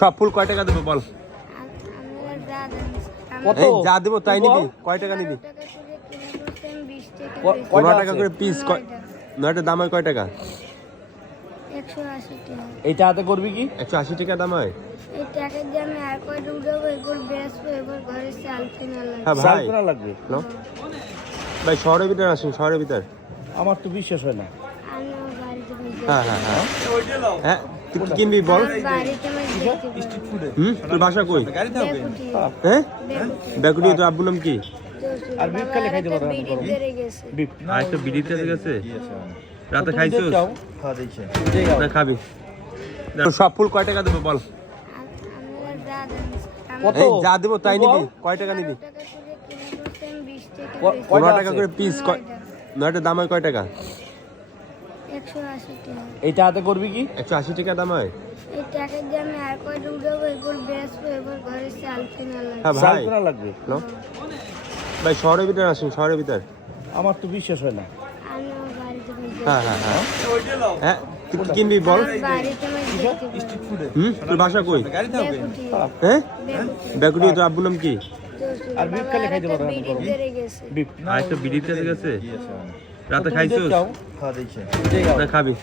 সব ফুল কয় টাকা দেবো বল? এই যা দেবো তাই নিবি? কয় টাকা নিবি? 15 টাকা করে পিস। নয়টা দাম হয় কয় টাকা? 180 টাকা। এইটা হাতে করবি কি? 180 টাকা দাম হয়। এই টাকা দিয়ে আমি আর কয়টা উঠাবো, এবার বেচবো, এবার ঘরে চাল কেনা লাগবে। হ্যাঁ চাল ভাই, কেনা লাগবে। ভাই শহরের ভিতরে আসুন, শহরের ভিতরে। আমার তো বিশ্বাস হয় না। আমি আমার বাড়িতে হ্যাঁ হ্যাঁ হ্যাঁ হ্যাঁ, তুই কি কিনবি বল? তোর বাসা কই? হ্যাঁ, বেগুনি। তোর আব্বুর নাম কি? আর বিপ খালি খাইতে পারো বিপ। আর একটা বিড়িতে গেছে রাতে খাইছিস না? খাবি? সব ফুল কয় টাকা দেবো বল? এই যা দেবো তাই নিবি? কয় টাকা নিবি? 15 টাকা করে পিস। নয়টা দাম হয় কয় টাকা? 180 টাকা। এইটা হাতে করবি কি? 180 টাকা দাম হয়। এই টাকা দিয়ে আমি আর কয়টা উঠাবো, এবার বেচবো, এবার ঘরে চাল কেনা লাগবে। হ্যাঁ চাল ভাই, কেনা লাগবে। ভাই শহরের ভিতরে আসুন, শহরের ভিতরে। আমার তো বিশ্বাস হয় না। আমি আমার বাড়িতে হ্যাঁ হ্যাঁ হ্যাঁ হ্যাঁ, তুই কি কিনবি বল? তোর বাসা কই? হ্যাঁ, বেগুনি। তোর আব্বুর নাম কি? আর বিপ খালি খাইতে পারো বিপ। আর একটা বিড়িতে গেছে রাতে খাইছিস না? খাবি?